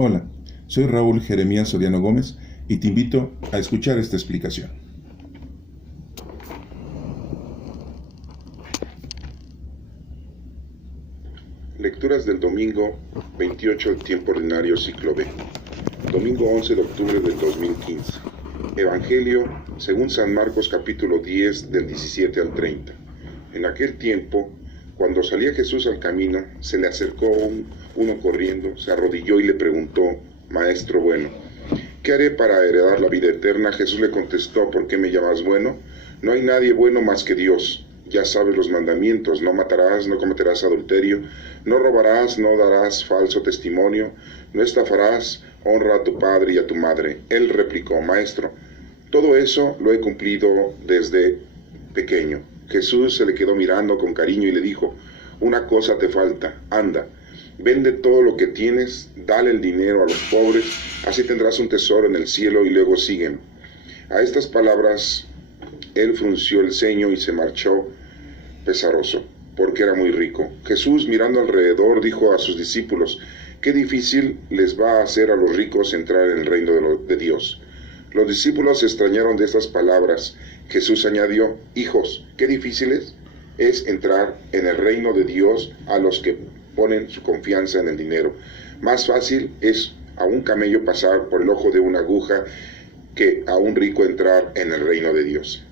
Hola, soy Raúl Jeremías Soriano Gómez y te invito a escuchar esta explicación. Lecturas del domingo 28 del tiempo ordinario ciclo B. Domingo 11 de octubre del 2015. Evangelio según San Marcos capítulo 10 del 17 al 30. En aquel tiempo, cuando salía Jesús al camino, se le acercó uno corriendo, se arrodilló y le preguntó: Maestro bueno, ¿qué haré para heredar la vida eterna? Jesús le contestó: ¿por qué me llamas bueno? No hay nadie bueno más que Dios. Ya sabes los mandamientos: no matarás, no cometerás adulterio, no robarás, no darás falso testimonio, no estafarás, honra a tu padre y a tu madre. Él replicó: Maestro, todo eso lo he cumplido desde pequeño. Jesús se le quedó mirando con cariño y le dijo: una cosa te falta, anda, vende todo lo que tienes, dale el dinero a los pobres, así tendrás un tesoro en el cielo y luego sígueme. A estas palabras él frunció el ceño y se marchó pesaroso, porque era muy rico. Jesús, mirando alrededor, dijo a sus discípulos: qué difícil les va a hacer a los ricos entrar en el reino de Dios. Los discípulos se extrañaron de estas palabras. Jesús añadió: hijos, qué difícil es entrar en el reino de Dios a los que ponen su confianza en el dinero. Más fácil es a un camello pasar por el ojo de una aguja que a un rico entrar en el reino de Dios.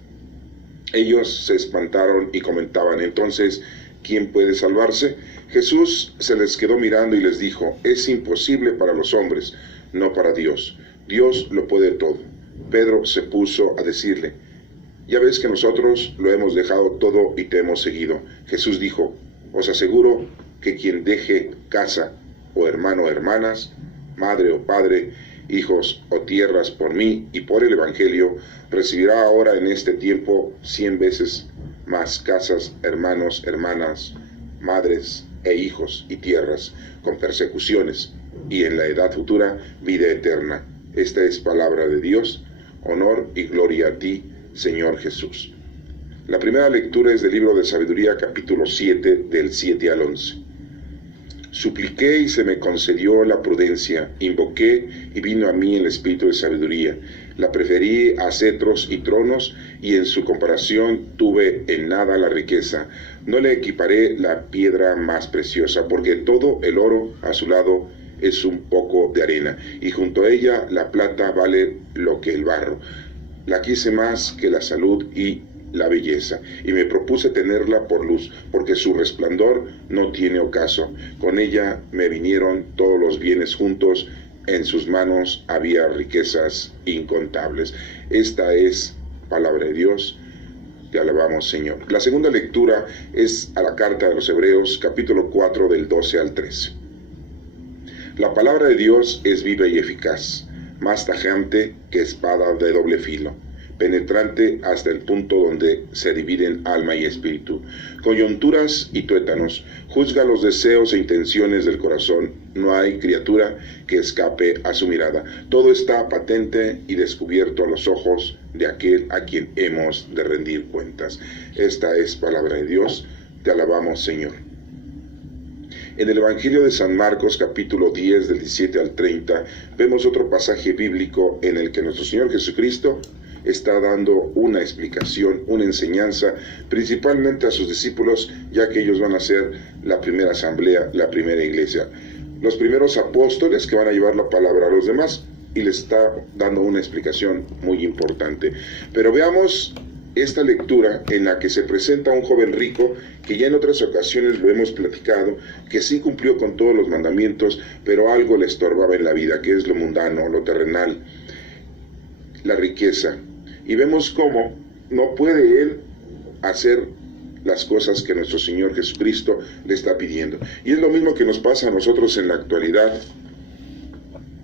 Ellos se espantaron y comentaban: entonces, ¿quién puede salvarse? Jesús se les quedó mirando y les dijo: es imposible para los hombres, no para Dios. Dios lo puede todo. Pedro se puso a decirle: ya ves que nosotros lo hemos dejado todo y te hemos seguido. Jesús dijo: os aseguro que quien deje casa o hermano o hermanas, madre o padre, hijos o tierras por mí y por el Evangelio, recibirá ahora en este tiempo 100 veces más casas, hermanos, hermanas, madres e hijos y tierras, con persecuciones, y en la edad futura vida eterna. Esta es palabra de Dios. Honor y gloria a ti, Señor Jesús. La primera lectura es del libro de Sabiduría, capítulo 7, del 7 al 11. Supliqué y se me concedió la prudencia, invoqué y vino a mí el espíritu de sabiduría. La preferí a cetros y tronos, y en su comparación tuve en nada la riqueza. No le equiparé la piedra más preciosa, porque todo el oro a su lado es un poco de arena, y junto a ella la plata vale lo que el barro. La quise más que la salud y la belleza, y me propuse tenerla por luz, porque su resplandor no tiene ocaso. Con ella me vinieron todos los bienes juntos, en sus manos había riquezas incontables. Esta es palabra de Dios. Te alabamos, Señor. La segunda lectura es a la carta de los Hebreos, capítulo 4, del 12 al 13. La palabra de Dios es viva y eficaz, más tajante que espada de doble filo, penetrante hasta el punto donde se dividen alma y espíritu, coyunturas y tuétanos, juzga los deseos e intenciones del corazón. No hay criatura que escape a su mirada. Todo está patente y descubierto a los ojos de aquel a quien hemos de rendir cuentas. Esta es palabra de Dios. Te alabamos, Señor. En el Evangelio de San Marcos, capítulo 10, del 17 al 30, vemos otro pasaje bíblico en el que nuestro Señor Jesucristo está dando una explicación, una enseñanza, principalmente a sus discípulos, ya que ellos van a ser la primera asamblea, la primera iglesia, los primeros apóstoles que van a llevar la palabra a los demás, y les está dando una explicación muy importante. Pero veamos esta lectura en la que se presenta un joven rico que ya en otras ocasiones lo hemos platicado, que sí cumplió con todos los mandamientos, pero algo le estorbaba en la vida, que es lo mundano, lo terrenal, la riqueza. Y vemos cómo no puede él hacer las cosas que nuestro Señor Jesucristo le está pidiendo. Y es lo mismo que nos pasa a nosotros en la actualidad.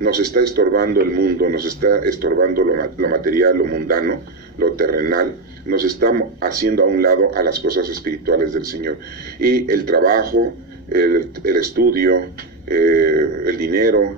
Nos está estorbando el mundo, nos está estorbando lo material, lo mundano, lo terrenal, nos está haciendo a un lado a las cosas espirituales del Señor. Y el trabajo, el estudio, el dinero,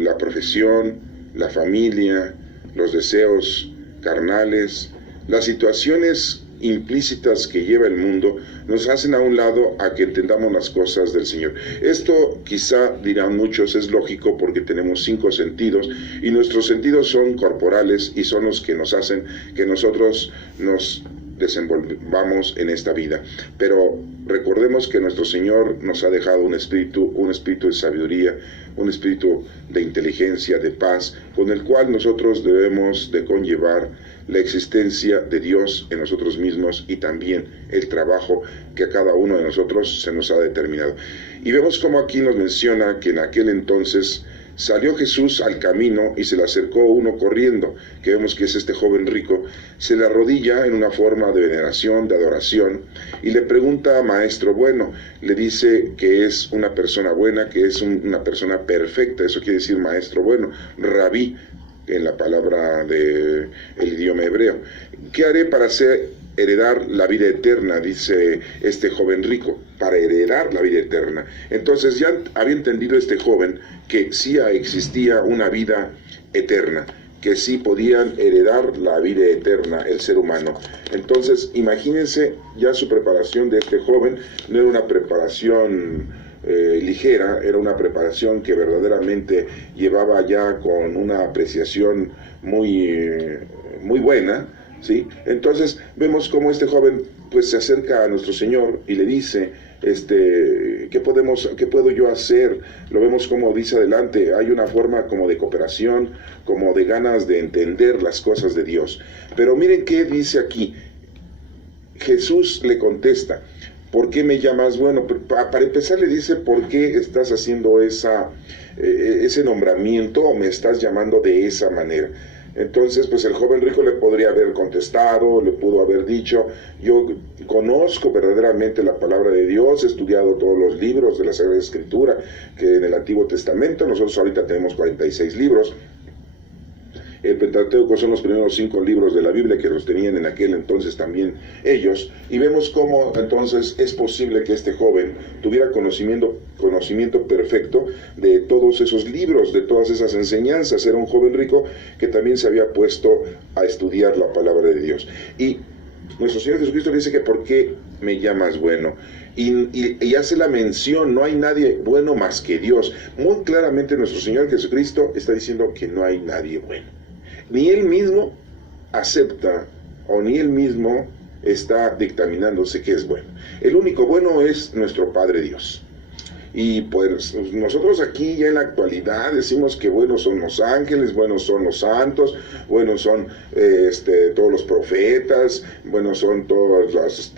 la profesión, la familia, los deseos carnales, las situaciones implícitas que lleva el mundo nos hacen a un lado a que entendamos las cosas del Señor. Esto quizá dirán muchos es lógico porque tenemos 5 sentidos y nuestros sentidos son corporales y son los que nos hacen que nosotros nos desenvolvamos en esta vida. Pero recordemos que nuestro Señor nos ha dejado un espíritu de sabiduría, un espíritu de inteligencia, de paz, con el cual nosotros debemos de conllevar la existencia de Dios en nosotros mismos y también el trabajo que a cada uno de nosotros se nos ha determinado. Y vemos como aquí nos menciona que en aquel entonces salió Jesús al camino y se le acercó uno corriendo, que vemos que es este joven rico, se le arrodilla en una forma de veneración, de adoración, y le pregunta, maestro bueno, le dice que es una persona buena, que es una persona perfecta, eso quiere decir maestro bueno, rabí, en la palabra del idioma hebreo. ¿Qué haré para heredar la vida eterna? Dice este joven rico, para heredar la vida eterna. Entonces ya había entendido este joven que sí existía una vida eterna, que sí podían heredar la vida eterna el ser humano. Entonces imagínense ya su preparación de este joven, no era una preparación ligera, era una preparación que verdaderamente llevaba ya con una apreciación muy buena, ¿sí? Entonces vemos cómo este joven pues se acerca a nuestro Señor y le dice, ¿qué puedo yo hacer? Lo vemos como dice adelante, hay una forma como de cooperación, como de ganas de entender las cosas de Dios. Pero miren qué dice aquí. Jesús le contesta, ¿por qué me llamas bueno? Para empezar le dice, ¿por qué estás haciendo ese nombramiento o me estás llamando de esa manera? Entonces, pues el joven rico le podría haber contestado, le pudo haber dicho, yo conozco verdaderamente la palabra de Dios, he estudiado todos los libros de la Sagrada Escritura, que en el Antiguo Testamento, nosotros ahorita tenemos 46 libros, el Pentateuco son los primeros 5 libros de la Biblia que los tenían en aquel entonces también ellos, y vemos cómo entonces es posible que este joven tuviera conocimiento perfecto de todos esos libros, de todas esas enseñanzas. Era un joven rico que también se había puesto a estudiar la palabra de Dios. Y nuestro Señor Jesucristo le dice que ¿por qué me llamas bueno? Y hace la mención, no hay nadie bueno más que Dios. Muy claramente nuestro Señor Jesucristo está diciendo que no hay nadie bueno. Ni Él mismo acepta o ni Él mismo está dictaminándose que es bueno. El único bueno es nuestro Padre Dios. Y pues nosotros aquí ya en la actualidad decimos que buenos son los ángeles, buenos son los santos, buenos son todos los profetas, buenos son todas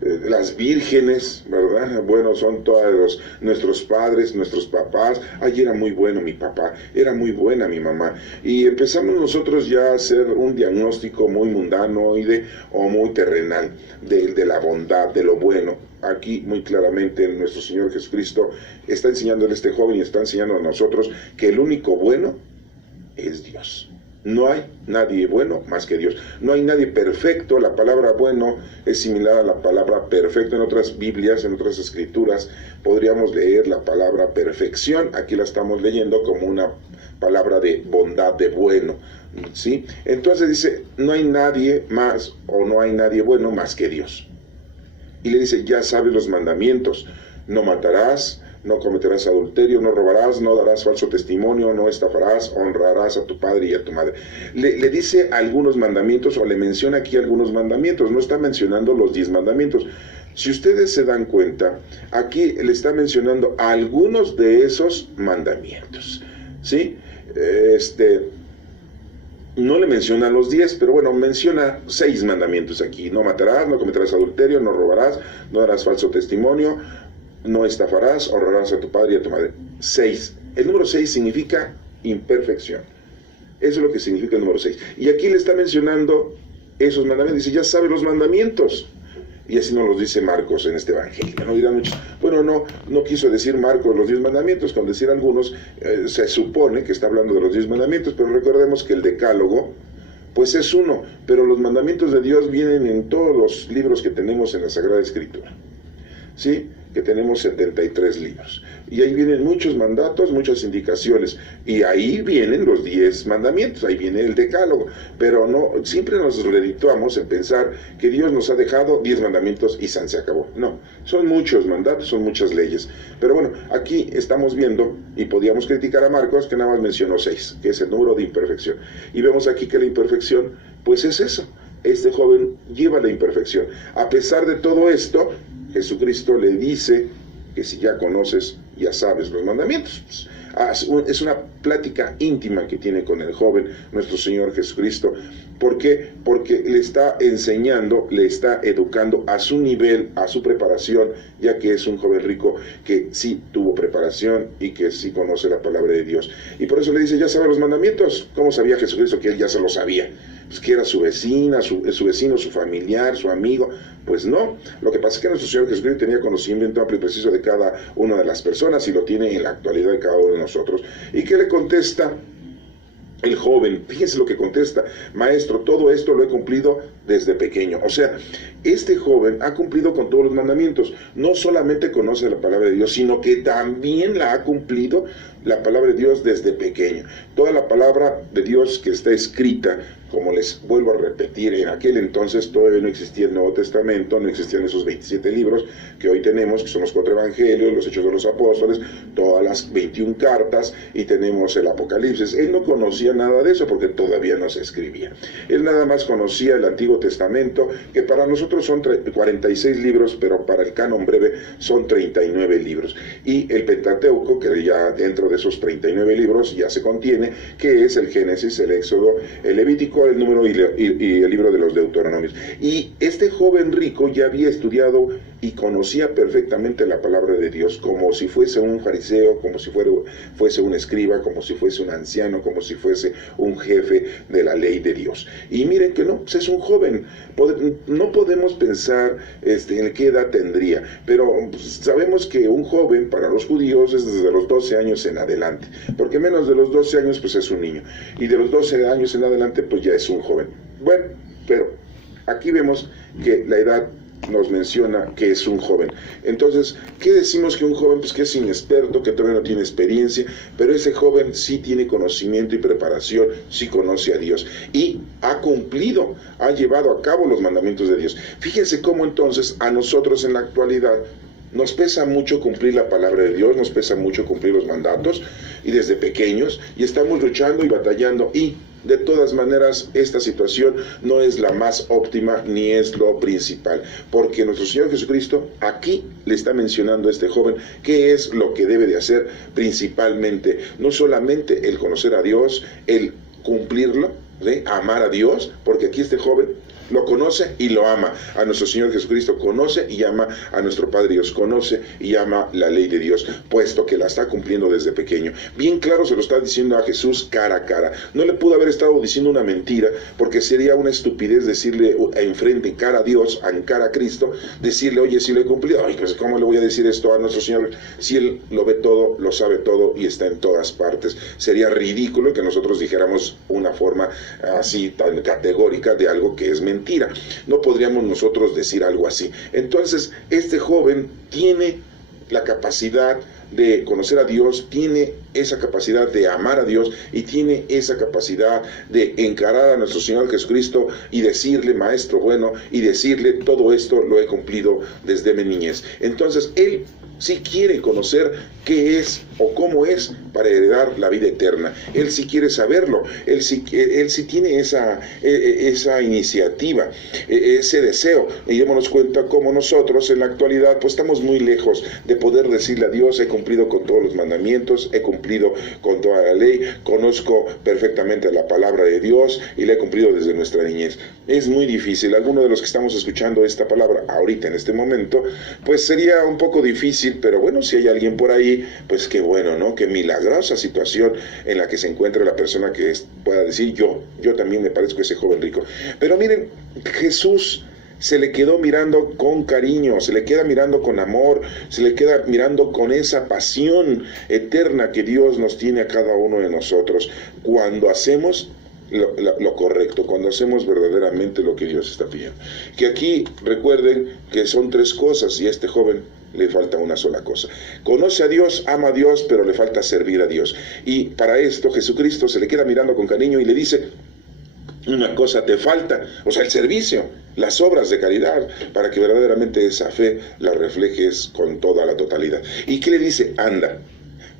las vírgenes, ¿verdad? Buenos son todos nuestros padres, nuestros papás. Ay, era muy bueno mi papá, era muy buena mi mamá. Y empezamos nosotros ya a hacer un diagnóstico muy mundanoide o muy terrenal de la bondad, de lo bueno. Aquí muy claramente nuestro Señor Jesucristo está enseñándole a este joven y está enseñando a nosotros que el único bueno es Dios. No hay nadie bueno más que Dios. No hay nadie perfecto. La palabra bueno es similar a la palabra perfecto. En otras Biblias, en otras escrituras, podríamos leer la palabra perfección. Aquí la estamos leyendo como una palabra de bondad, de bueno, ¿sí? Entonces dice, no hay nadie más o no hay nadie bueno más que Dios. Y le dice, ya sabes los mandamientos, no matarás, no cometerás adulterio, no robarás, no darás falso testimonio, no estafarás, honrarás a tu padre y a tu madre. Le dice algunos mandamientos o le menciona aquí algunos mandamientos, no está mencionando los 10 mandamientos. Si ustedes se dan cuenta, aquí le está mencionando algunos de esos mandamientos, ¿sí? No le menciona los 10, pero bueno, menciona 6 mandamientos aquí. No matarás, no cometerás adulterio, no robarás, no darás falso testimonio, no estafarás, honrarás a tu padre y a tu madre. 6. El número 6 significa imperfección. Eso es lo que significa el número 6. Y aquí le está mencionando esos mandamientos. Dice, ya sabe los mandamientos. Y así nos los dice Marcos en este evangelio. No dirán muchos, bueno, no quiso decir Marcos los 10 mandamientos, con decir algunos se supone que está hablando de los 10 mandamientos, pero recordemos que el decálogo pues es uno, pero los mandamientos de Dios vienen en todos los libros que tenemos en la Sagrada Escritura, ¿sí? que tenemos 73 libros. Y ahí vienen muchos mandatos, muchas indicaciones. Y ahí vienen los 10 mandamientos, ahí viene el decálogo. Pero no, siempre nos redituamos en pensar que Dios nos ha dejado 10 mandamientos y se acabó. No, son muchos mandatos, son muchas leyes. Pero bueno, aquí estamos viendo, y podíamos criticar a Marcos, que nada más mencionó 6, que es el número de imperfección. Y vemos aquí que la imperfección, pues es eso. Este joven lleva la imperfección. A pesar de todo esto, Jesucristo le dice que si ya conoces, ya sabes los mandamientos. Es una plática íntima que tiene con el joven nuestro Señor Jesucristo. ¿Por qué? Porque le está enseñando, le está educando a su nivel, a su preparación, ya que es un joven rico que sí tuvo preparación y que sí conoce la palabra de Dios. Y por eso le dice, ya sabe los mandamientos. ¿Cómo sabía Jesucristo que él ya se lo sabía? Pues que era su vecina, su vecino, su familiar, su amigo. Pues no, lo que pasa es que nuestro Señor Jesucristo tenía conocimiento amplio y preciso de cada una de las personas y lo tiene en la actualidad de cada uno de nosotros. ¿Y qué le contesta el joven? Fíjense lo que contesta: maestro, todo esto lo he cumplido desde pequeño. O sea, este joven ha cumplido con todos los mandamientos. No solamente conoce la palabra de Dios, sino que también la ha cumplido la palabra de Dios desde pequeño. Toda la palabra de Dios que está escrita, como les vuelvo a repetir, en aquel entonces todavía no existía el Nuevo Testamento, no existían esos 27 libros que hoy tenemos, que son los 4 evangelios, los Hechos de los Apóstoles, todas las 21 cartas, y tenemos el Apocalipsis. Él no conocía nada de eso porque todavía no se escribía. Él nada más conocía el Antiguo Testamento, que para nosotros son 46 libros, pero para el canon breve son 39 libros. Y el Pentateuco, que ya dentro de esos 39 libros ya se contiene, que es el Génesis, el Éxodo, el Levítico, el Número y el libro de los Deuteronomios. Y este joven rico ya había estudiado y conocía perfectamente la palabra de Dios, como si fuese un fariseo, como si fuese un escriba, como si fuese un anciano, como si fuese un jefe de la ley de Dios. Y miren que no, pues es un joven. No podemos pensar en qué edad tendría, pero pues, sabemos que un joven para los judíos es desde los 12 años en adelante, porque menos de los 12 años pues es un niño, y de los 12 años en adelante pues ya es un joven. Bueno, pero aquí vemos que la edad nos menciona que es un joven. Entonces, ¿qué decimos que un joven? Pues que es inexperto, que todavía no tiene experiencia, pero ese joven sí tiene conocimiento y preparación, sí conoce a Dios y ha cumplido, ha llevado a cabo los mandamientos de Dios. Fíjense cómo entonces a nosotros en la actualidad nos pesa mucho cumplir la palabra de Dios, nos pesa mucho cumplir los mandatos, y desde pequeños, y estamos luchando y batallando, y de todas maneras esta situación no es la más óptima ni es lo principal, porque nuestro Señor Jesucristo aquí le está mencionando a este joven qué es lo que debe de hacer principalmente. No solamente el conocer a Dios, el cumplirlo, amar a Dios, porque aquí este joven lo conoce y lo ama a nuestro Señor Jesucristo, conoce y ama a nuestro Padre Dios, conoce y ama la ley de Dios, puesto que la está cumpliendo desde pequeño. Bien claro se lo está diciendo a Jesús cara a cara. No le pudo haber estado diciendo una mentira, porque sería una estupidez decirle enfrente, en cara a Dios, en cara a Cristo, decirle, oye, si lo he cumplido. Ay, pues ¿cómo le voy a decir esto a nuestro Señor si Él lo ve todo, lo sabe todo y está en todas partes? Sería ridículo que nosotros dijéramos una forma así tan categórica de algo que es mentira. No podríamos nosotros decir algo así. Entonces, este joven tiene la capacidad de conocer a Dios, tiene esa capacidad de amar a Dios y tiene esa capacidad de encarar a nuestro Señor Jesucristo y decirle, maestro bueno, y decirle, todo esto lo he cumplido desde mi niñez. Entonces, él sí quiere conocer qué es o cómo es para heredar la vida eterna. Él sí quiere saberlo, él sí tiene esa iniciativa, ese deseo. Y démonos cuenta cómo nosotros en la actualidad pues estamos muy lejos de poder decirle a Dios, he cumplido con todos los mandamientos, he cumplido con toda la ley, conozco perfectamente la palabra de Dios y la he cumplido desde nuestra niñez. Es muy difícil. Alguno de los que estamos escuchando esta palabra ahorita en este momento, pues sería un poco difícil, pero bueno, si hay alguien por ahí, pues qué bueno, ¿no? Qué milagrosa situación en la que se encuentra la persona que pueda decir, yo también me parezco a ese joven rico. Pero miren, Jesús se le quedó mirando con cariño, se le queda mirando con amor, se le queda mirando con esa pasión eterna que Dios nos tiene a cada uno de nosotros cuando hacemos lo correcto, cuando hacemos verdaderamente lo que Dios está pidiendo. Que aquí recuerden que son 3 cosas y este joven le falta una sola cosa. Conoce a Dios, ama a Dios, pero le falta servir a Dios. Y para esto Jesucristo se le queda mirando con cariño y le dice, una cosa te falta, o sea, el servicio, las obras de caridad, para que verdaderamente esa fe la reflejes con toda la totalidad. ¿Y qué le dice? Anda,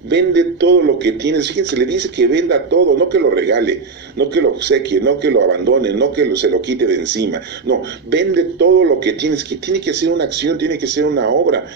vende todo lo que tienes. Fíjense, le dice que venda todo, no que lo regale, no que lo obsequie, no que lo abandone, no que se lo quite de encima. No, vende todo lo que tienes, que tiene que ser una acción, tiene que ser una obra,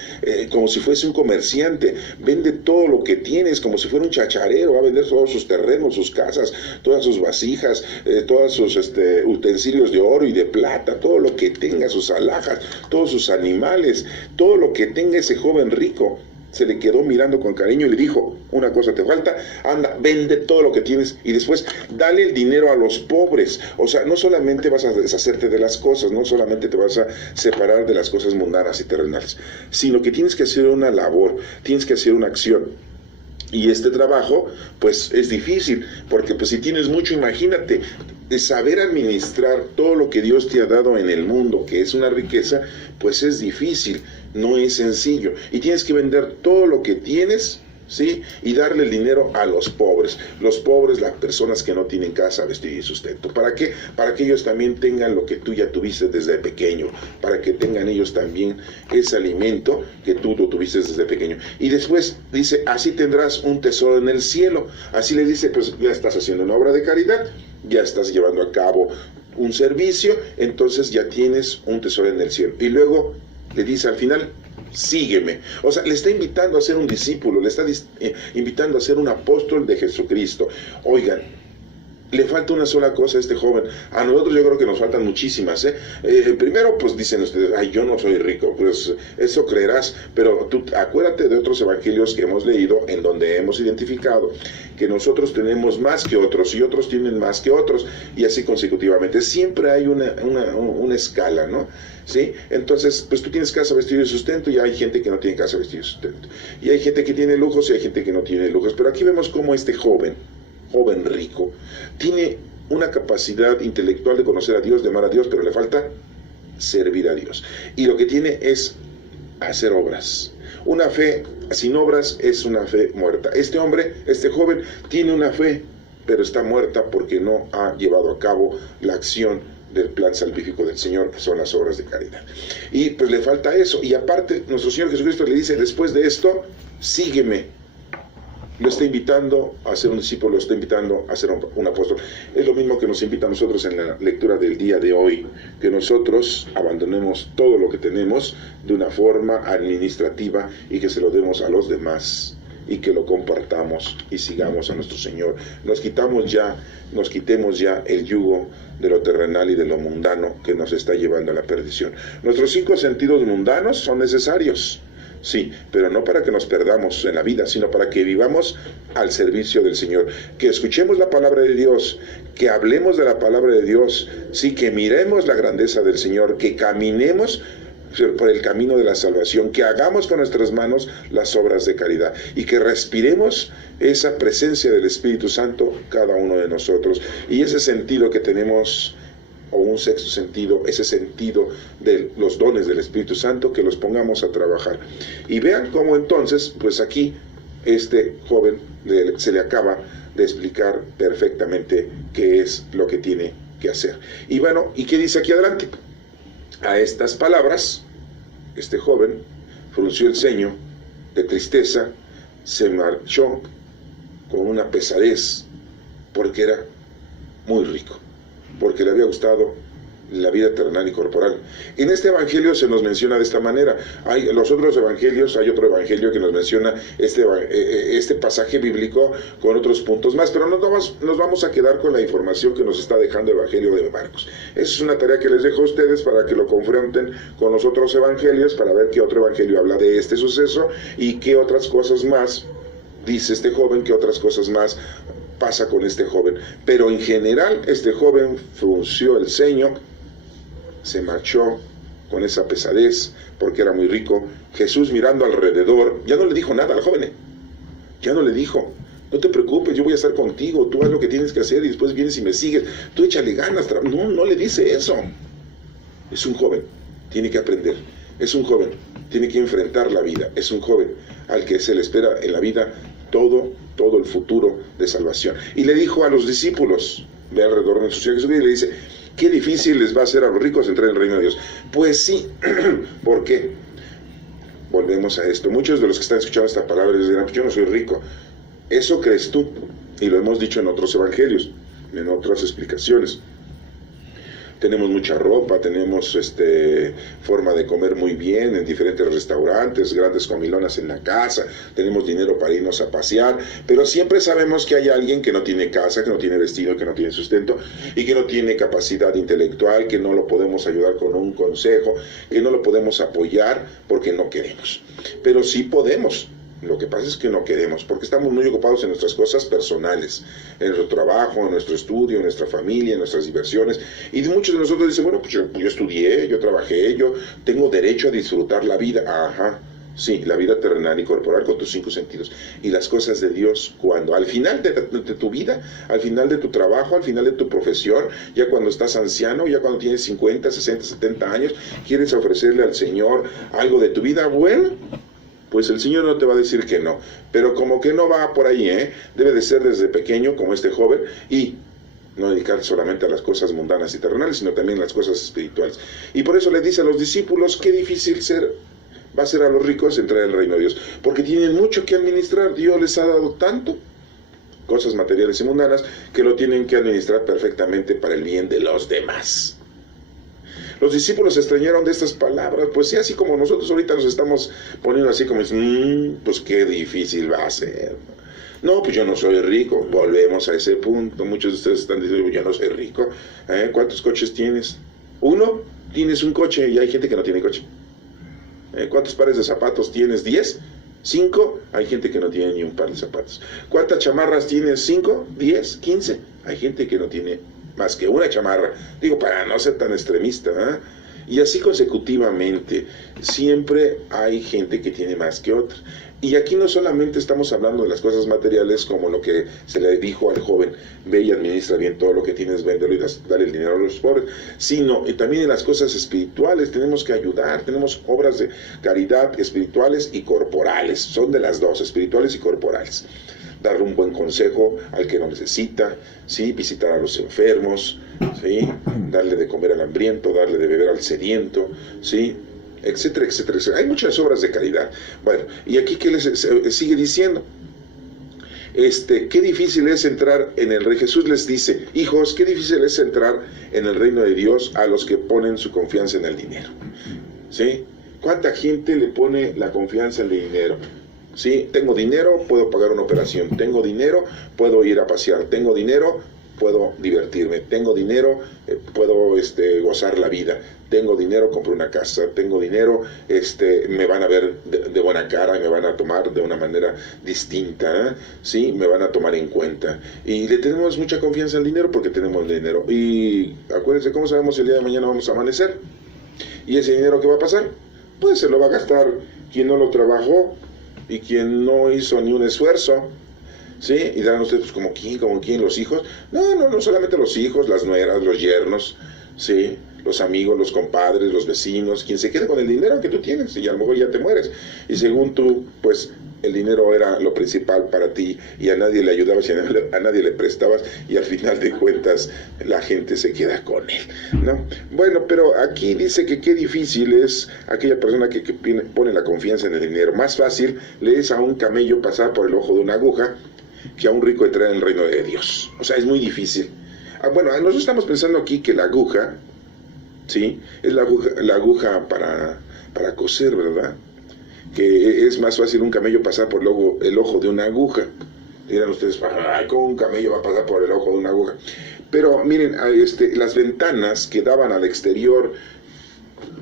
como si fuese un comerciante. Vende todo lo que tienes, como si fuera un chacharero, va a vender todos sus terrenos, sus casas, todas sus vasijas, todos sus utensilios de oro y de plata, todo lo que tenga, sus alhajas, todos sus animales, todo lo que tenga ese joven rico. Se le quedó mirando con cariño y le dijo, una cosa te falta, anda, vende todo lo que tienes y después dale el dinero a los pobres. O sea, no solamente vas a deshacerte de las cosas, no solamente te vas a separar de las cosas mundanas y terrenales, sino que tienes que hacer una labor, tienes que hacer una acción. Y este trabajo, pues es difícil, porque pues si tienes mucho, imagínate, de saber administrar todo lo que Dios te ha dado en el mundo, que es una riqueza, pues es difícil, no es sencillo. Y tienes que vender todo lo que tienes, ¿sí? Y darle el dinero a los pobres. Los pobres, las personas que no tienen casa, vestido y sustento. ¿Para qué? Para que ellos también tengan lo que tú ya tuviste desde pequeño. Para que tengan ellos también ese alimento que tú lo tuviste desde pequeño. Y después dice, así tendrás un tesoro en el cielo. Así le dice, pues ya estás haciendo una obra de caridad, ya estás llevando a cabo un servicio, entonces ya tienes un tesoro en el cielo. Y luego le dice al final, sígueme. O sea, le está invitando a ser un discípulo, le está invitando a ser un apóstol de Jesucristo. Oigan, le falta una sola cosa a este joven. A nosotros yo creo que nos faltan muchísimas, primero, pues dicen ustedes, ay, yo no soy rico. Pues eso creerás, pero tú acuérdate de otros evangelios que hemos leído en donde hemos identificado que nosotros tenemos más que otros y otros tienen más que otros, y así consecutivamente. Siempre hay una escala, ¿no? ¿Sí? Entonces, pues tú tienes casa, vestido y sustento, y hay gente que no tiene casa, vestido y sustento. Y hay gente que tiene lujos y hay gente que no tiene lujos. Pero aquí vemos cómo este joven rico, tiene una capacidad intelectual de conocer a Dios, de amar a Dios, pero le falta servir a Dios. Y lo que tiene es hacer obras. Una fe sin obras es una fe muerta. Este hombre, este joven, tiene una fe, pero está muerta porque no ha llevado a cabo la acción del plan salvífico del Señor, que son las obras de caridad. Y pues le falta eso. Y aparte, nuestro Señor Jesucristo le dice, después de esto, sígueme. Lo está invitando a ser un discípulo, lo está invitando a ser un apóstol. Es lo mismo que nos invita a nosotros en la lectura del día de hoy, que nosotros abandonemos todo lo que tenemos de una forma administrativa y que se lo demos a los demás y que lo compartamos y sigamos a nuestro Señor. Nos quitemos ya el yugo de lo terrenal y de lo mundano que nos está llevando a la perdición. Nuestros 5 sentidos mundanos son necesarios. Sí, pero no para que nos perdamos en la vida, sino para que vivamos al servicio del Señor, que escuchemos la palabra de Dios, que hablemos de la palabra de Dios, sí, que miremos la grandeza del Señor, que caminemos por el camino de la salvación, que hagamos con nuestras manos las obras de caridad y que respiremos esa presencia del Espíritu Santo cada uno de nosotros, y ese sentido que tenemos, o un sexto sentido, ese sentido de los dones del Espíritu Santo, que los pongamos a trabajar. Y vean cómo entonces, pues aquí, este joven se le acaba de explicar perfectamente qué es lo que tiene que hacer. Y bueno, ¿y qué dice aquí adelante? A estas palabras, este joven frunció el ceño de tristeza, se marchó con una pesadez, porque era muy rico, porque le había gustado la vida terrenal y corporal. En este evangelio se nos menciona de esta manera. Hay los otros evangelios, hay otro evangelio que nos menciona este pasaje bíblico con otros puntos más, pero nos vamos a quedar con la información que nos está dejando el evangelio de Marcos. Esa es una tarea que les dejo a ustedes para que lo confronten con los otros evangelios, para ver qué otro evangelio habla de este suceso y qué otras cosas más dice este joven, qué otras cosas más pasa con este joven. Pero en general este joven frunció el ceño, se marchó con esa pesadez porque era muy rico. Jesús, mirando alrededor, ya no le dijo nada al joven, ya no le dijo, no te preocupes, yo voy a estar contigo, tú haz lo que tienes que hacer y después vienes y me sigues, tú échale ganas. No le dice eso. Es un joven, tiene que aprender Es un joven, tiene que enfrentar la vida. Es un joven al que se le espera en la vida todo el futuro de salvación. Y le dijo a los discípulos de alrededor de su Jesús, y le dice, qué difícil les va a ser a los ricos entrar en el reino de Dios. Pues sí, ¿por qué? Volvemos a esto. Muchos de los que están escuchando esta palabra les dirán, pues yo no soy rico. Eso crees tú, y lo hemos dicho en otros evangelios, en otras explicaciones. Tenemos mucha ropa, tenemos forma de comer muy bien en diferentes restaurantes, grandes comilonas en la casa, tenemos dinero para irnos a pasear, pero siempre sabemos que hay alguien que no tiene casa, que no tiene vestido, que no tiene sustento y que no tiene capacidad intelectual, que no lo podemos ayudar con un consejo, que no lo podemos apoyar porque no queremos. Pero sí podemos. Lo que pasa es que no queremos, porque estamos muy ocupados en nuestras cosas personales, en nuestro trabajo, en nuestro estudio, en nuestra familia, en nuestras diversiones. Y muchos de nosotros dicen, bueno, pues yo estudié, yo trabajé, yo tengo derecho a disfrutar la vida. Ajá, sí, la vida terrenal y corporal con tus 5 sentidos. Y las cosas de Dios, cuando al final de tu vida, al final de tu trabajo, al final de tu profesión, ya cuando estás anciano, ya cuando tienes 50, 60, 70 años, quieres ofrecerle al Señor algo de tu vida, bueno, pues el Señor no te va a decir que no, pero como que no va por ahí, debe de ser desde pequeño como este joven y no dedicar solamente a las cosas mundanas y terrenales, sino también a las cosas espirituales. Y por eso le dice a los discípulos, qué difícil va a ser a los ricos entrar al reino de Dios, porque tienen mucho que administrar. Dios les ha dado tanto, cosas materiales y mundanas, que lo tienen que administrar perfectamente para el bien de los demás. Los discípulos se extrañaron de estas palabras, pues sí, así como nosotros ahorita nos estamos poniendo así como, pues qué difícil va a ser. No, pues yo no soy rico, volvemos a ese punto. Muchos de ustedes están diciendo, yo no soy rico. ¿Cuántos coches tienes? ¿1? Tienes un coche y hay gente que no tiene coche. ¿Cuántos pares de zapatos tienes? ¿10? ¿5? Hay gente que no tiene ni un par de zapatos. ¿Cuántas chamarras tienes? ¿5? ¿10? ¿15? Hay gente que no tiene más que una chamarra, digo, para no ser tan extremista, y así consecutivamente, siempre hay gente que tiene más que otra. Y aquí no solamente estamos hablando de las cosas materiales, como lo que se le dijo al joven, ve y administra bien todo lo que tienes, véndelo y dale el dinero a los pobres, sino también en las cosas espirituales. Tenemos que ayudar, tenemos obras de caridad espirituales y corporales, son de las dos, espirituales y corporales. Darle un buen consejo al que no necesita, ¿sí? Visitar a los enfermos, ¿sí? Darle de comer al hambriento, darle de beber al sediento, ¿sí? Etcétera, etcétera, etcétera. Hay muchas obras de caridad. Bueno, y aquí ¿qué les sigue diciendo? Qué difícil es entrar en el reino. Jesús les dice, hijos, qué difícil es entrar en el reino de Dios a los que ponen su confianza en el dinero, ¿sí? ¿Cuánta gente le pone la confianza en el dinero? Sí, tengo dinero, puedo pagar una operación. Tengo dinero, puedo ir a pasear. Tengo dinero, puedo divertirme. Tengo dinero, puedo gozar la vida. Tengo dinero, compro una casa. Tengo dinero, me van a ver de buena cara y me van a tomar de una manera distinta, ¿sí? Me van a tomar en cuenta. Y le tenemos mucha confianza al dinero porque tenemos dinero. Y acuérdense, ¿cómo sabemos si el día de mañana vamos a amanecer? ¿Y ese dinero qué va a pasar? Pues se lo va a gastar quien no lo trabajó y quien no hizo ni un esfuerzo, ¿sí? Y dirán ustedes, pues, ¿como quién? ¿Los hijos? No solamente los hijos, las nueras, los yernos, ¿sí? Los amigos, los compadres, los vecinos, quien se quede con el dinero que tú tienes, y a lo mejor ya te mueres. Y según tú, pues, el dinero era lo principal para ti, y a nadie le ayudabas, y a nadie le prestabas, y al final de cuentas, la gente se queda con él, ¿no? Bueno, pero aquí dice que qué difícil es aquella persona que pone la confianza en el dinero. Más fácil le es a un camello pasar por el ojo de una aguja que a un rico entrar en el reino de Dios. O sea, es muy difícil. Bueno, nosotros estamos pensando aquí que la aguja, ¿sí? Es la aguja para coser, ¿verdad? Que es más fácil un camello pasar por el ojo de una aguja. Dirán ustedes, ay, ¿cómo un camello va a pasar por el ojo de una aguja? Pero miren, las ventanas que daban al exterior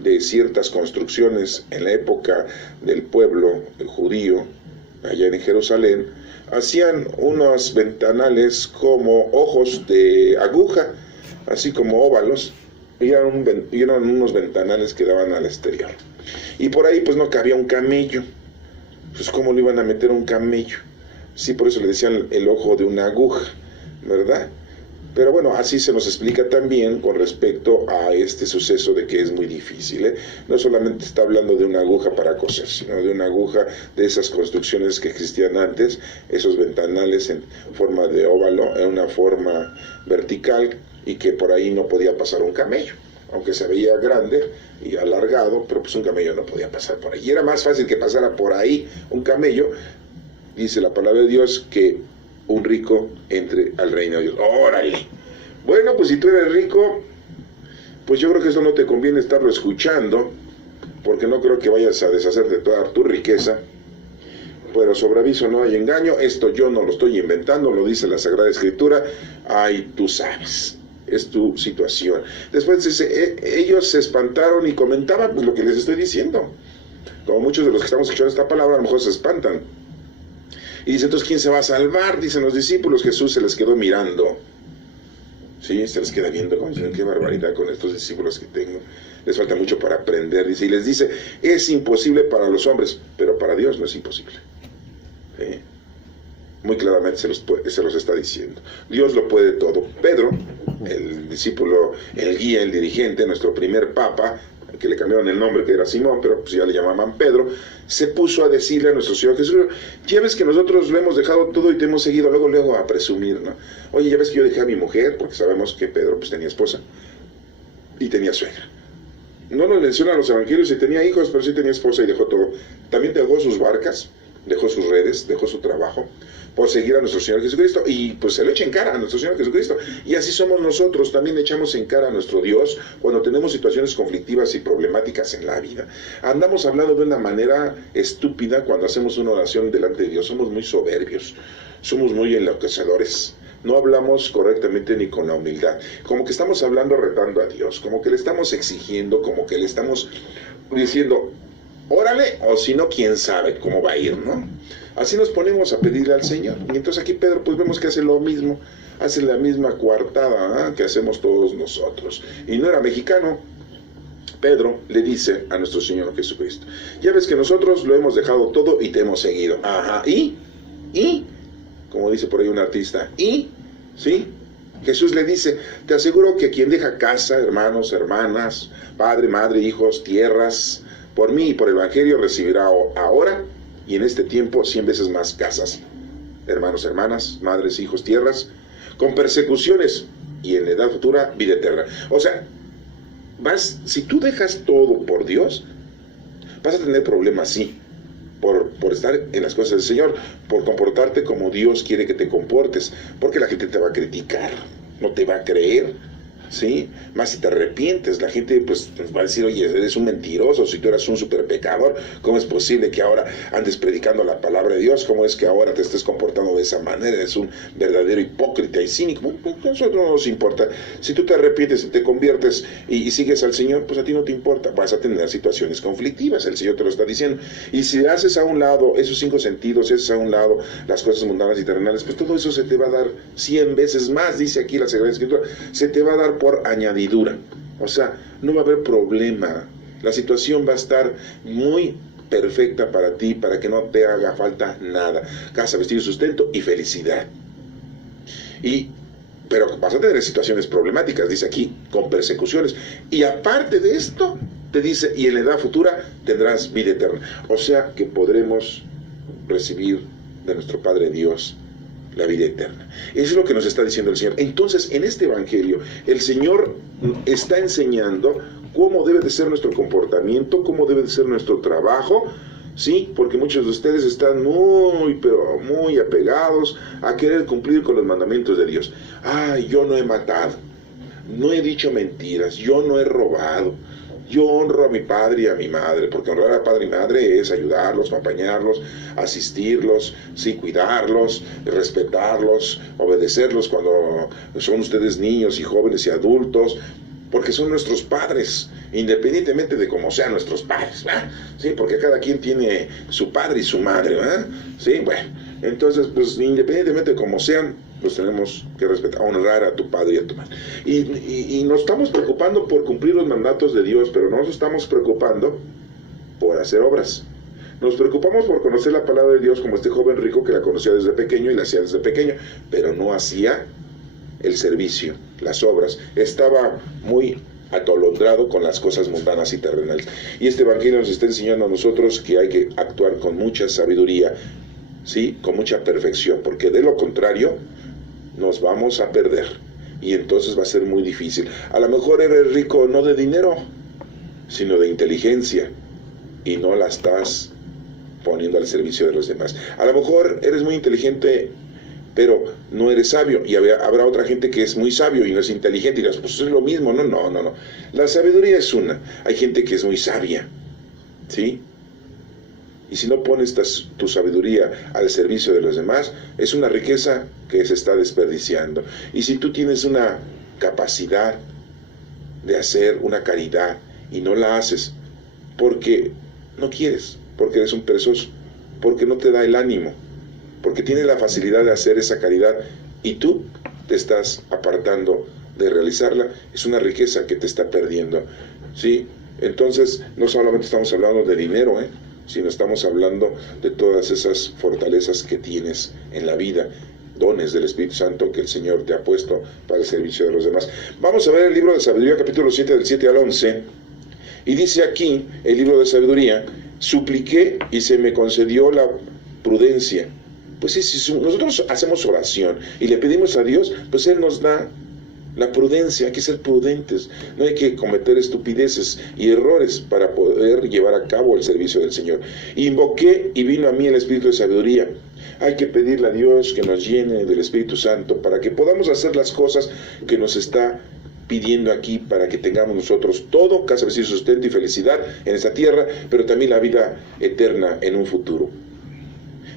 de ciertas construcciones en la época del pueblo judío, allá en Jerusalén, hacían unos ventanales como ojos de aguja, así como óvalos, y eran unos ventanales que daban al exterior. Y por ahí pues no cabía un camello. Pues ¿cómo le iban a meter un camello? Sí, por eso le decían el ojo de una aguja, ¿verdad? Pero bueno, así se nos explica también con respecto a este suceso de que es muy difícil. No solamente está hablando de una aguja para coser, sino de una aguja de esas construcciones que existían antes, esos ventanales en forma de óvalo, en una forma vertical, y que por ahí no podía pasar un camello, aunque se veía grande y alargado, pero pues un camello no podía pasar por ahí. Y era más fácil que pasara por ahí un camello, dice la palabra de Dios, que un rico entre al reino de Dios. ¡Órale! Bueno, pues si tú eres rico, pues yo creo que eso no te conviene estarlo escuchando, porque no creo que vayas a deshacerte de toda tu riqueza. Pero sobre aviso no hay engaño, esto yo no lo estoy inventando, lo dice la Sagrada Escritura. Ay, tú sabes, es tu situación. Después dice, ellos se espantaron y comentaban pues lo que les estoy diciendo. Como muchos de los que estamos escuchando esta palabra, a lo mejor se espantan. Y dice, entonces, ¿quién se va a salvar? Dicen los discípulos. Jesús se les quedó mirando. Sí, se les queda viendo, como dicen, qué barbaridad con estos discípulos que tengo. Les falta mucho para aprender, dice. Y les dice, es imposible para los hombres, pero para Dios no es imposible. ¿Sí? Muy claramente se los está diciendo. Dios lo puede todo. Pedro, el discípulo, el guía, el dirigente, nuestro primer papa, que le cambiaron el nombre, que era Simón, pero pues ya le llamaban Pedro, se puso a decirle a nuestro Señor Jesús, ya ves que nosotros lo hemos dejado todo y te hemos seguido, luego a presumir, ¿no? Oye, ya ves que yo dejé a mi mujer, porque sabemos que Pedro pues tenía esposa y tenía suegra. No nos menciona los evangelios si tenía hijos, pero sí tenía esposa y dejó todo. También dejó sus barcas, dejó sus redes, dejó su trabajo, por seguir a nuestro Señor Jesucristo, y pues se lo echa en cara a nuestro Señor Jesucristo. Y así somos nosotros, también echamos en cara a nuestro Dios cuando tenemos situaciones conflictivas y problemáticas en la vida. Andamos hablando de una manera estúpida cuando hacemos una oración delante de Dios. Somos muy soberbios, somos muy enloquecedores. No hablamos correctamente ni con la humildad. Como que estamos hablando retando a Dios, como que le estamos exigiendo, como que le estamos diciendo, órale, o si no, quién sabe cómo va a ir, ¿no? Así nos ponemos a pedirle al Señor. Y entonces aquí Pedro, pues vemos que hace lo mismo, hace la misma coartada que hacemos todos nosotros. Y no era mexicano. Pedro le dice a nuestro Señor Jesucristo, ya ves que nosotros lo hemos dejado todo y te hemos seguido. Ajá, y, como dice por ahí un artista, ¿sí? Jesús le dice, te aseguro que quien deja casa, hermanos, hermanas, padre, madre, hijos, tierras, por mí y por el Evangelio recibirá ahora y en este tiempo 100 veces más casas, hermanos, hermanas, madres, hijos, tierras, con persecuciones y en la edad futura vida eterna. O sea, si tú dejas todo por Dios, vas a tener problemas, sí, por estar en las cosas del Señor, por comportarte como Dios quiere que te comportes, porque la gente te va a criticar, no te va a creer, ¿sí? Más si te arrepientes, la gente pues va a decir, oye, eres un mentiroso, si tú eras un super pecador, ¿cómo es posible que ahora andes predicando la palabra de Dios? ¿Cómo es que ahora te estés comportando de esa manera? Eres un verdadero hipócrita y cínico. Pues a nosotros no nos importa. Si tú te arrepientes y te conviertes y sigues al Señor, pues a ti no te importa, vas a tener situaciones conflictivas, el Señor te lo está diciendo. Y si haces a un lado esos 5 sentidos, haces a un lado las cosas mundanas y terrenales, pues todo eso se te va a dar 100 veces más, dice aquí la Sagrada Escritura, se te va a dar por añadidura. O sea, no va a haber problema. La situación va a estar muy perfecta para ti, para que no te haga falta nada. Casa, vestido, sustento y felicidad. Pero vas a tener situaciones problemáticas, dice aquí, con persecuciones. Y aparte de esto, te dice, y en la edad futura tendrás vida eterna. O sea que podremos recibir de nuestro Padre Dios la vida eterna. Eso es lo que nos está diciendo el Señor. Entonces, en este Evangelio, el Señor está enseñando cómo debe de ser nuestro comportamiento, cómo debe de ser nuestro trabajo, ¿sí? Porque muchos de ustedes están pero muy apegados a querer cumplir con los mandamientos de Dios. Ay, yo no he matado, no he dicho mentiras, yo no he robado, yo honro a mi padre y a mi madre, porque honrar a padre y madre es ayudarlos, acompañarlos, asistirlos, sí, cuidarlos, respetarlos, obedecerlos cuando son ustedes niños y jóvenes y adultos, porque son nuestros padres, independientemente de cómo sean nuestros padres, ¿verdad? Sí, porque cada quien tiene su padre y su madre, ¿verdad? Sí, bueno, entonces, pues independientemente de cómo sean, pues tenemos que respetar, honrar a tu padre y a tu madre. Y nos estamos preocupando por cumplir los mandatos de Dios, pero no nos estamos preocupando por hacer obras. Nos preocupamos por conocer la palabra de Dios, como este joven rico que la conocía desde pequeño y la hacía desde pequeño, pero no hacía el servicio, las obras. Estaba muy atolondrado con las cosas mundanas y terrenales. Y este evangelio nos está enseñando a nosotros que hay que actuar con mucha sabiduría, ¿sí? Con mucha perfección, porque de lo contrario nos vamos a perder y entonces va a ser muy difícil. A lo mejor eres rico no de dinero, sino de inteligencia, y no la estás poniendo al servicio de los demás. A lo mejor eres muy inteligente, pero no eres sabio, y habrá otra gente que es muy sabio y no es inteligente, y dirás, pues es lo mismo. No. La sabiduría es una. Hay gente que es muy sabia, ¿sí? Y si no pones tu sabiduría al servicio de los demás, es una riqueza que se está desperdiciando. Y si tú tienes una capacidad de hacer una caridad y no la haces porque no quieres, porque eres un perezoso, porque no te da el ánimo, porque tienes la facilidad de hacer esa caridad y tú te estás apartando de realizarla, es una riqueza que te está perdiendo, ¿sí? Entonces, no solamente estamos hablando de dinero, sino estamos hablando de todas esas fortalezas que tienes en la vida, dones del Espíritu Santo que el Señor te ha puesto para el servicio de los demás. Vamos a ver el libro de Sabiduría, capítulo 7, del 7 al 11, y dice aquí, el libro de Sabiduría: supliqué y se me concedió la prudencia. Pues sí, si nosotros hacemos oración y le pedimos a Dios, pues Él nos da la prudencia. Hay que ser prudentes, no hay que cometer estupideces y errores para poder llevar a cabo el servicio del Señor. Invoqué y vino a mí el Espíritu de sabiduría. Hay que pedirle a Dios que nos llene del Espíritu Santo para que podamos hacer las cosas que nos está pidiendo aquí, para que tengamos nosotros todo, casa, vecino, sustento y felicidad en esta tierra, pero también la vida eterna en un futuro.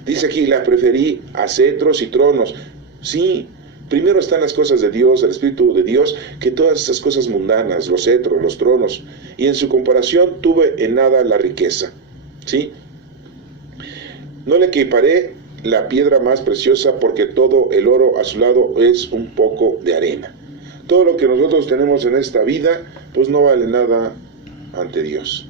Dice aquí: la preferí a cetros y tronos. Sí, primero están las cosas de Dios, el Espíritu de Dios, que todas esas cosas mundanas, los cetros, los tronos, y en su comparación tuve en nada la riqueza, ¿sí? No le equiparé la piedra más preciosa, porque todo el oro a su lado es un poco de arena. Todo lo que nosotros tenemos en esta vida, pues no vale nada ante Dios.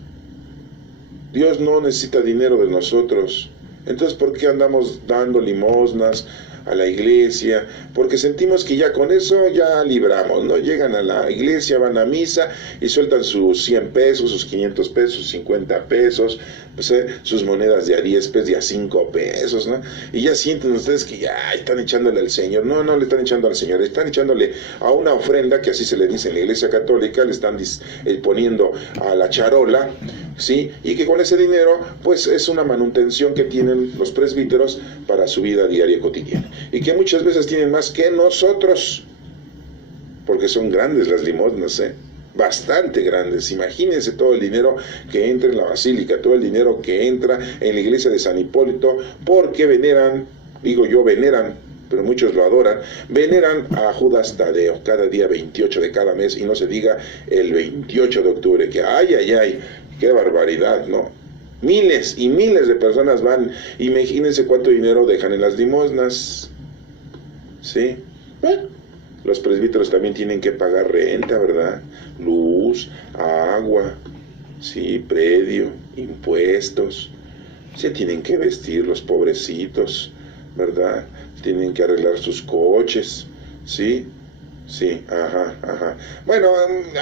Dios no necesita dinero de nosotros. Entonces, ¿por qué andamos dando limosnas a la iglesia? Porque sentimos que ya con eso ya libramos, ¿no? Llegan a la iglesia, van a misa y sueltan sus 100 pesos, sus 500 pesos, sus 50 pesos, pues, sus monedas de a 10 pesos, de a 5 pesos, ¿no? Y ya sienten ustedes que ya están echándole al Señor. No le están echando al Señor, están echándole a una ofrenda, que así se le dice en la iglesia católica, le están poniendo a la charola, ¿sí? Y que con ese dinero, pues es una manutención que tienen los presbíteros para su vida diaria cotidiana. Y que muchas veces tienen más que nosotros, porque son grandes las limosnas, bastante grandes. Imagínense todo el dinero que entra en la basílica, todo el dinero que entra en la iglesia de San Hipólito, porque veneran, pero muchos lo adoran, veneran a Judas Tadeo cada día 28 de cada mes, y no se diga el 28 de octubre, que ay, qué barbaridad, ¿no? Miles y miles de personas van. Imagínense cuánto dinero dejan en las limosnas, ¿sí? Bueno, los presbíteros también tienen que pagar renta, ¿verdad? Luz, agua, sí, predio, impuestos. Se tienen que vestir los pobrecitos, ¿verdad? Tienen que arreglar sus coches, ¿sí? Sí, ajá. Bueno,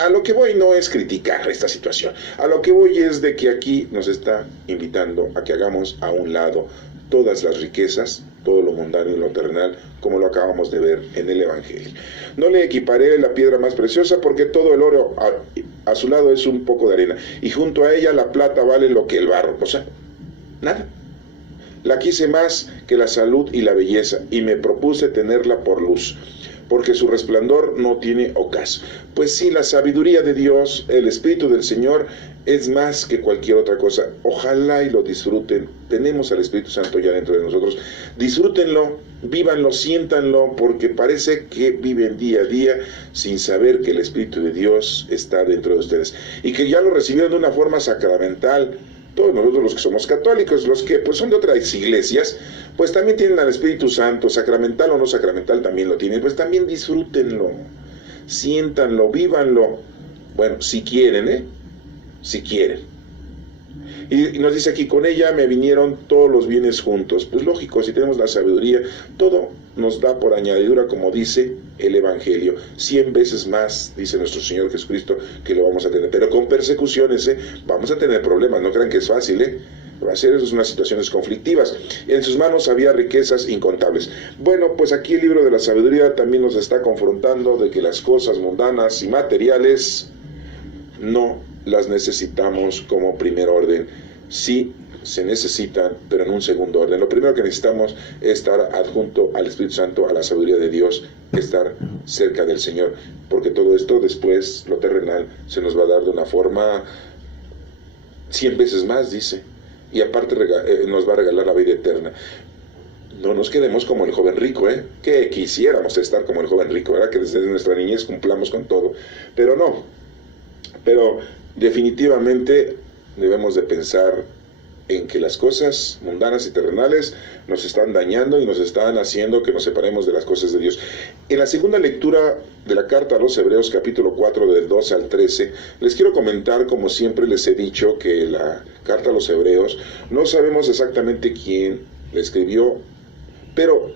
a lo que voy no es criticar esta situación. A lo que voy es de que aquí nos está invitando a que hagamos a un lado todas las riquezas, todo lo mundano y lo terrenal, como lo acabamos de ver en el Evangelio. No le equiparé la piedra más preciosa, porque todo el oro a su lado es un poco de arena, y junto a ella la plata vale lo que el barro, o sea, nada. La quise más que la salud y la belleza, y me propuse tenerla por luz, porque su resplandor no tiene ocaso. Pues sí, la sabiduría de Dios, el Espíritu del Señor, es más que cualquier otra cosa. Ojalá y lo disfruten. Tenemos al Espíritu Santo ya dentro de nosotros. Disfrútenlo, vívanlo, siéntanlo, porque parece que viven día a día sin saber que el Espíritu de Dios está dentro de ustedes, y que ya lo recibieron de una forma sacramental. Todos nosotros los que somos católicos, los que pues son de otras iglesias, pues también tienen al Espíritu Santo, sacramental o no sacramental también lo tienen, pues también disfrútenlo, siéntanlo, vívanlo. Bueno, si quieren, si quieren. Y nos dice aquí, con ella me vinieron todos los bienes juntos. Pues lógico, si tenemos la sabiduría, todo nos da por añadidura, como dice el Evangelio. 100 veces más, dice nuestro Señor Jesucristo, que lo vamos a tener. Pero con persecuciones, vamos a tener problemas, no crean que es fácil, va a ser unas situaciones conflictivas. En sus manos había riquezas incontables. Bueno, pues aquí el libro de la sabiduría también nos está confrontando de que las cosas mundanas y materiales no las necesitamos como primer orden. Sí se necesitan, pero en un segundo orden. Lo primero que necesitamos es estar adjunto al Espíritu Santo, a la sabiduría de Dios, estar cerca del Señor, porque todo esto después, lo terrenal, se nos va a dar de una forma 100 veces más, dice, y aparte nos va a regalar la vida eterna. No nos quedemos como el joven rico, que quisiéramos estar como el joven rico, ¿verdad? Que desde nuestra niñez cumplamos con todo, pero no. Pero definitivamente debemos de pensar en que las cosas mundanas y terrenales nos están dañando y nos están haciendo que nos separemos de las cosas de Dios. En la segunda lectura de la carta a los Hebreos, capítulo 4, del 12 al 13, les quiero comentar, como siempre les he dicho, que la carta a los Hebreos, no sabemos exactamente quién la escribió, pero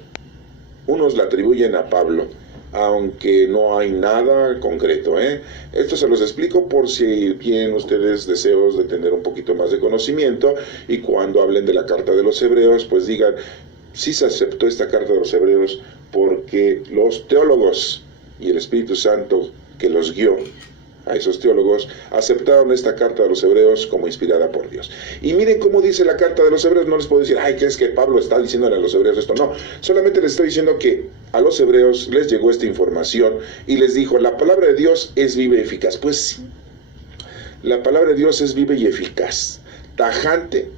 unos la atribuyen a Pablo, aunque no hay nada concreto. Esto se los explico por si tienen ustedes deseos de tener un poquito más de conocimiento, y cuando hablen de la carta de los Hebreos, pues digan, sí se aceptó esta carta de los Hebreos porque los teólogos y el Espíritu Santo que los guió a esos teólogos aceptaron esta carta de los Hebreos como inspirada por Dios. Y miren cómo dice la carta de los Hebreos. No les puedo decir, ¿qué es que Pablo está diciéndole a los Hebreos esto? No, solamente les estoy diciendo que a los Hebreos les llegó esta información y les dijo, la palabra de Dios es viva y eficaz. Pues sí, la palabra de Dios es viva y eficaz, tajante,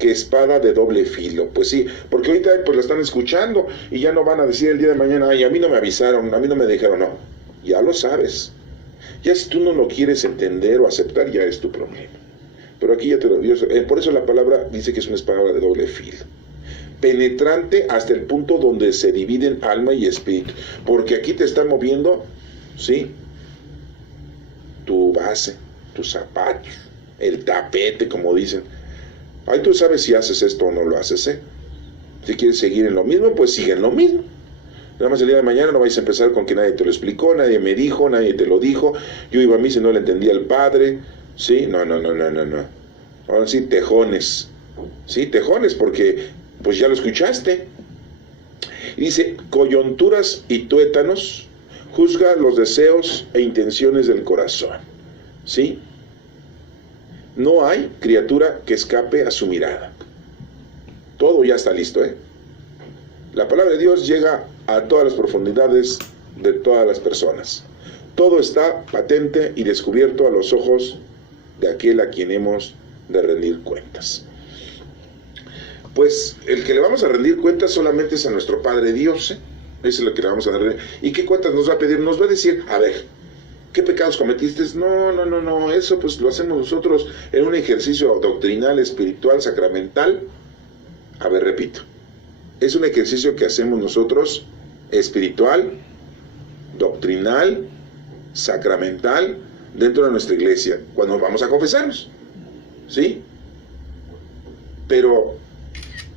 que espada de doble filo. Pues sí, porque ahorita pues la están escuchando y ya no van a decir el día de mañana, a mí no me avisaron, a mí no me dijeron. No, ya lo sabes. Ya si tú no lo quieres entender o aceptar, ya es tu problema. Pero aquí ya te lo dio. Por eso la palabra dice que es una espada de doble filo, penetrante hasta el punto donde se dividen alma y espíritu. Porque aquí te está moviendo, ¿sí?, tu base, tus zapatos, el tapete, como dicen. Ahí tú sabes si haces esto o no lo haces, Si quieres seguir en lo mismo, pues sigue en lo mismo. Nada más el día de mañana no vais a empezar con que nadie te lo explicó, nadie me dijo, nadie te lo dijo, yo iba a misa y no le entendía al padre, ¿sí? No. Ahora sí, tejones, ¿sí? Tejones, porque pues ya lo escuchaste. Y dice, coyunturas y tuétanos, juzga los deseos e intenciones del corazón, ¿sí? No hay criatura que escape a su mirada. Todo ya está listo, La palabra de Dios llega a todas las profundidades de todas las personas. Todo está patente y descubierto a los ojos de aquel a quien hemos de rendir cuentas. Pues el que le vamos a rendir cuentas solamente es a nuestro Padre Dios, Eso es lo que le vamos a rendir. ¿Y qué cuentas nos va a pedir? Nos va a decir, a ver, ¿qué pecados cometiste? No, eso pues lo hacemos nosotros en un ejercicio doctrinal, espiritual, sacramental. A ver, repito. Es un ejercicio que hacemos nosotros, espiritual, doctrinal, sacramental, dentro de nuestra iglesia, cuando vamos a confesarnos, ¿sí? Pero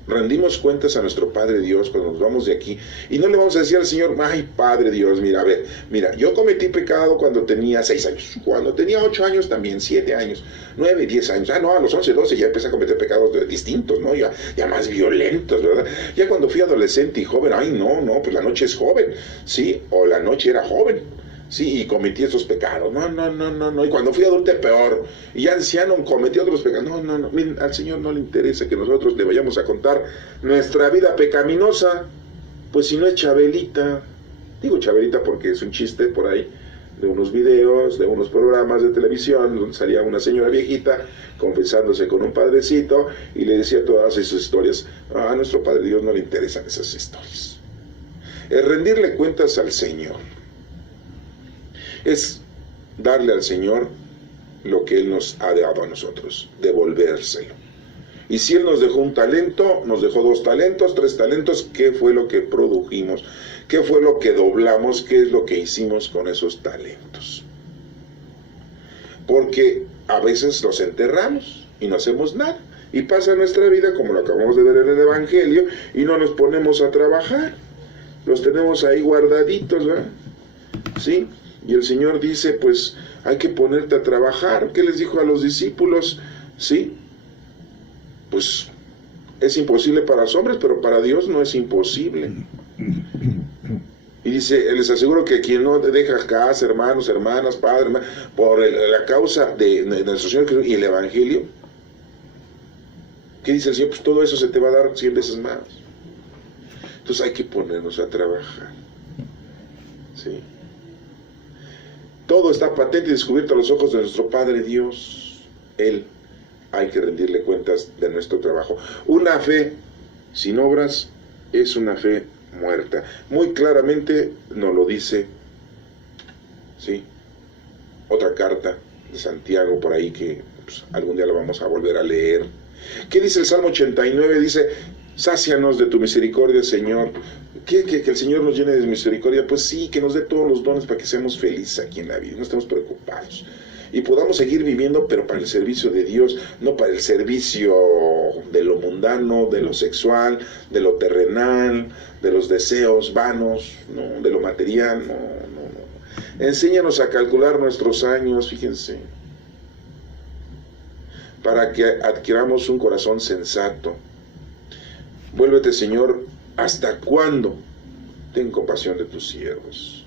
rendimos cuentas a nuestro Padre Dios cuando nos vamos de aquí, y no le vamos a decir al Señor, ay, Padre Dios, mira, yo cometí pecado cuando tenía 6 años, cuando tenía 8 años también, 7 años, 9, 10 años, a los 11, 12 ya empecé a cometer pecados distintos, ¿no? Ya más violentos, ¿verdad? Ya cuando fui adolescente y joven, pues la noche es joven, ¿sí? O la noche era joven, sí, y cometí esos pecados, no, y cuando fui adulto peor, y ya anciano cometí otros pecados, no, miren, al Señor no le interesa que nosotros le vayamos a contar nuestra vida pecaminosa, pues si no es Chabelita, digo Chabelita porque es un chiste por ahí, de unos videos, de unos programas de televisión, donde salía una señora viejita confesándose con un padrecito, y le decía todas esas historias. A nuestro Padre Dios no le interesan esas historias. El rendirle cuentas al Señor es darle al Señor lo que Él nos ha dado a nosotros, devolvérselo. Y si Él nos dejó un talento, nos dejó 2 talentos, 3 talentos, ¿qué fue lo que produjimos? ¿Qué fue lo que doblamos? ¿Qué es lo que hicimos con esos talentos? Porque a veces los enterramos, y no hacemos nada. Y pasa nuestra vida, como lo acabamos de ver en el Evangelio, y no nos ponemos a trabajar. Los tenemos ahí guardaditos, ¿verdad? ¿Sí? Y el Señor dice, pues, hay que ponerte a trabajar. ¿Qué les dijo a los discípulos? ¿Sí? Pues, es imposible para los hombres, pero para Dios no es imposible. Y dice, les aseguro que quien no deja casa, hermanos, hermanas, padre, por la causa de nuestro Señor y el Evangelio, ¿qué dice el Señor? Pues todo eso se te va a dar 100 veces más. Entonces hay que ponernos a trabajar. ¿Sí? Todo está patente y descubierto a los ojos de nuestro Padre Dios. Él, hay que rendirle cuentas de nuestro trabajo. Una fe sin obras es una fe muerta. Muy claramente nos lo dice, ¿sí? Otra carta de Santiago por ahí que pues, algún día lo vamos a volver a leer. ¿Qué dice el Salmo 89? Dice, sácianos de tu misericordia, Señor. ¿Que el Señor nos llene de misericordia? Pues sí, que nos dé todos los dones para que seamos felices aquí en la vida, no estemos preocupados. Y podamos seguir viviendo, pero para el servicio de Dios, no para el servicio de lo mundano, de lo sexual, de lo terrenal, de los deseos vanos, ¿no? De lo material, no. Enséñanos a calcular nuestros años, fíjense, para que adquiramos un corazón sensato. Vuélvete, Señor, ¿hasta cuándo? Ten compasión de tus siervos.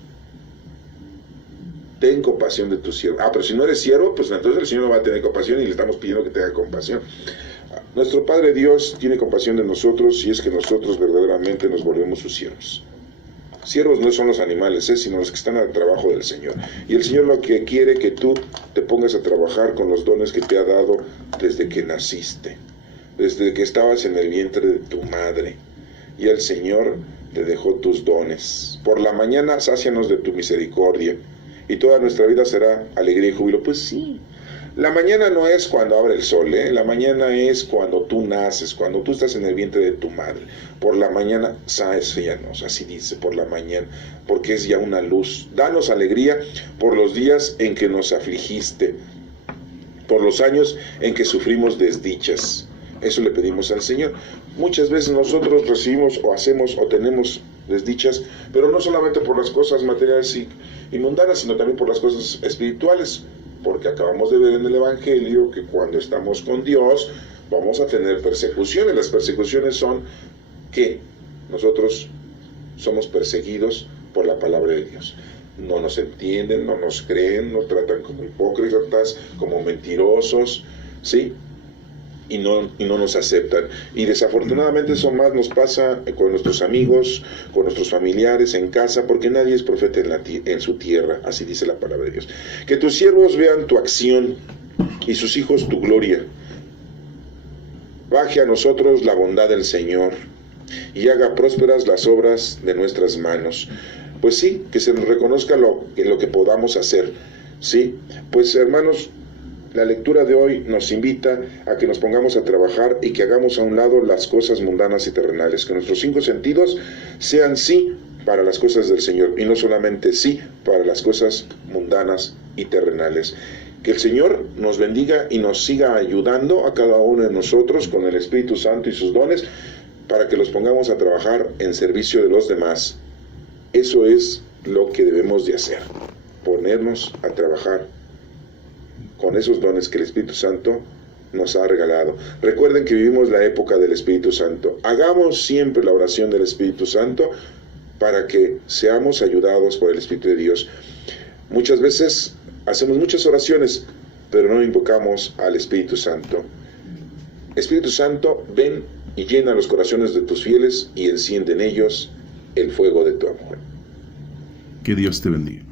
Ten compasión de tus siervos. Pero si no eres siervo, pues entonces el Señor no va a tener compasión y le estamos pidiendo que tenga compasión. Nuestro Padre Dios tiene compasión de nosotros si es que nosotros verdaderamente nos volvemos sus siervos. Siervos no son los animales, sino los que están al trabajo del Señor. Y el Señor lo que quiere que tú te pongas a trabajar con los dones que te ha dado desde que naciste, desde que estabas en el vientre de tu madre. Y el Señor te dejó tus dones. Por la mañana sácianos de tu misericordia, y toda nuestra vida será alegría y júbilo. Pues sí, la mañana no es cuando abre el sol, la mañana es cuando tú naces, cuando tú estás en el vientre de tu madre. Por la mañana sácianos, así dice, por la mañana, porque es ya una luz. Danos alegría por los días en que nos afligiste, por los años en que sufrimos desdichas. Eso le pedimos al Señor. Muchas veces nosotros recibimos o hacemos o tenemos desdichas, pero no solamente por las cosas materiales y mundanas, sino también por las cosas espirituales, porque acabamos de ver en el Evangelio que cuando estamos con Dios vamos a tener persecuciones. Las persecuciones son que nosotros somos perseguidos por la palabra de Dios. No nos entienden, no nos creen, nos tratan como hipócritas, como mentirosos, ¿sí? Y no nos aceptan. Y desafortunadamente eso más nos pasa con nuestros amigos, con nuestros familiares, en casa, porque nadie es profeta en su tierra, así dice la palabra de Dios. Que tus siervos vean tu acción y sus hijos tu gloria. Baje a nosotros la bondad del Señor y haga prósperas las obras de nuestras manos. Pues sí, que se nos reconozca lo que podamos hacer, ¿sí? Pues hermanos, la lectura de hoy nos invita a que nos pongamos a trabajar y que hagamos a un lado las cosas mundanas y terrenales, que nuestros 5 sentidos sean sí para las cosas del Señor y no solamente sí para las cosas mundanas y terrenales. Que el Señor nos bendiga y nos siga ayudando a cada uno de nosotros con el Espíritu Santo y sus dones para que los pongamos a trabajar en servicio de los demás. Eso es lo que debemos de hacer, ponernos a trabajar con esos dones que el Espíritu Santo nos ha regalado. Recuerden que vivimos la época del Espíritu Santo. Hagamos siempre la oración del Espíritu Santo para que seamos ayudados por el Espíritu de Dios. Muchas veces hacemos muchas oraciones, pero no invocamos al Espíritu Santo. Espíritu Santo, ven y llena los corazones de tus fieles y enciende en ellos el fuego de tu amor. Que Dios te bendiga.